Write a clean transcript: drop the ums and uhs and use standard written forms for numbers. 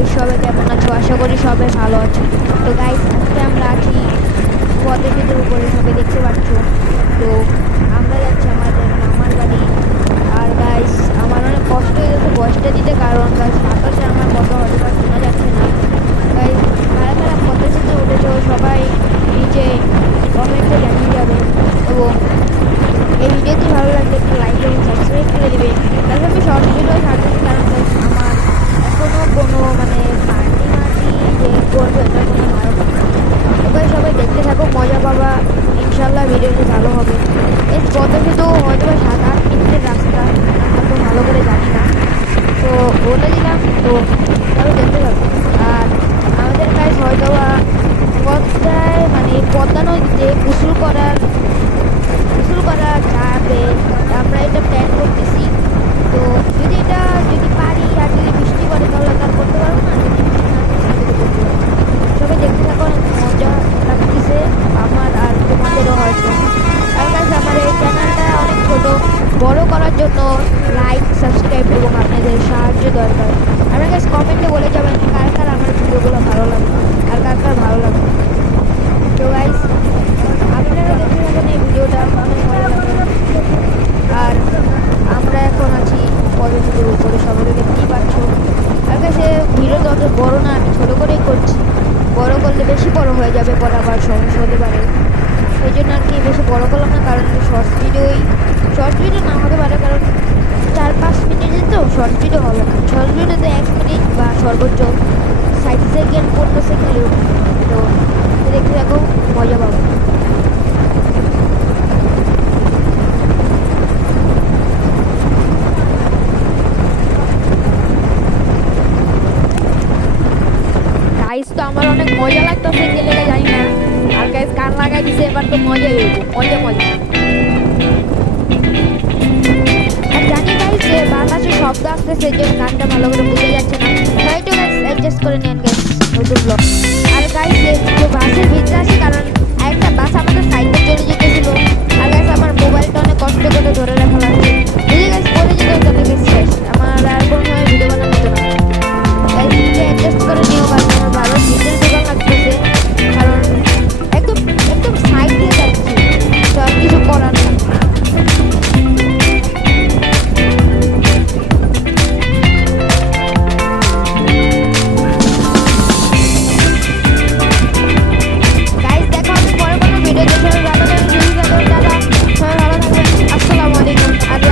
Guys, সবাই কেমন আছো? আশা করি সবাই ভালো আছো। তো গাইস, আজকে আমরা আছি পদ্মা সেতুর উপরে, সবাই দেখতে পাচ্ছ। তো আমরা যাচ্ছি আমাদের মামার বাড়ি। আর গাইস, আমার অনেক কষ্ট হয়ে গেছে ভয়েসটা দিতে, কারণ গাইস বাতাসে আমার কথা হয়তো বা শোনা যাচ্ছে না। গাইস, কারা কারা পদ্মা সেতু উঠেছো সবাই নিচে কমেন্টে জানিয়ে যাবে, এবং এই ভিডিওটি ভালো লাগলে একটু লাইক এবং সাবস্ক্রাইব করে দেবেন। তাহলে আমি শর্ট ভিডিও ছাড়তেছি, কারণ গাইস আমার এখনও কোনো পার্টি যে করবো এটা কোনো ধারণা নেই। ওকে, সবাই দেখতে থাকো, মজা পাবা, ইনশাল্লাহ ভিডিওটি ভালো হবে। এই পদ্মা সেতু হয়তো বা 7-8 মিনিটের রাস্তা, অত ভালো করে জানি না, তো বলে দিলাম। তো সবাই দেখতে থাকো। আর আমাদের গাইস হয়তো বা পদ্মায় পদ্মা নদীতে গোসল করা যাবে, আমরা এটা প্ল্যান করতেছি। তো যদি পারি, আর যদি বৃষ্টি করে তাহলে তার করতে পারবো না, যদি বৃষ্টি না করে তাহলে তো করতে পারবো। সবাই দেখতে থাকো, অনেক মজা লাগতেছে আমার আর তোমাদেরও হয়তো। আর কাছে আমার এই চ্যানেলটা অনেক ছোট, বড় করার জন্য লাইক, সাবস্ক্রাইব এবং আপনাদের সাহায্য দরকার। আমার কাছে কমেন্টে বলে যাবেন কার কার আমার ভিডিওগুলো ভালো লাগে আর কার কার ভালো লাগে। তো গাইস, আপনারা দেখতে থাকেন এই ভিডিওটা, অনেক মজা লাগবে। আর আমরা এখন আছি পদ্মা সেতুর উপরে, সবাই দেখতেই পাচ্ছ। আর কাছে ভিডিওটা অত বড় না, আমি ছোটো করেই করছি। বড় করলে বেশি বড় হয়ে যাবে, পরে আবার সমস্যা হতে পারে। সেই জন্য আর কি বেশি বড় করলাম না, কারণ শর্টস ভিডিও না হতে পারে, কারণ 4-5 মিনিটের তো শর্ট ভিডিও হবে না। শর্ট ভিডিওতে 1 মিনিট বা সর্বোচ্চ 60 সেকেন্ড 15 সেকেন্ড। তো দেখতে থাকো, মজা পাবো। গাইস, তো আমার অনেক মজা লাগতেছে, কে লেগে জানি না। আর গাইস গান লাগাই দিছে, এবার তো মজাই হইব, মজা মজা। আর জানি গাইস যে বাতাসে শব্দ আসতেছে, যে গানটা ভালো করে বোঝা যাচ্ছে না, তাই একটু গাইস অ্যাডজাস্ট করে নেন গাইস, নতুন ব্লগ। আর গাইস যে বাসের ভিতরে আছে, কারণ একটা বাস আমাদের সাইডে চলে যেতেছিল। আর গাইস আমার মোবাইলটা অনেক কষ্ট করে ধরে রাখা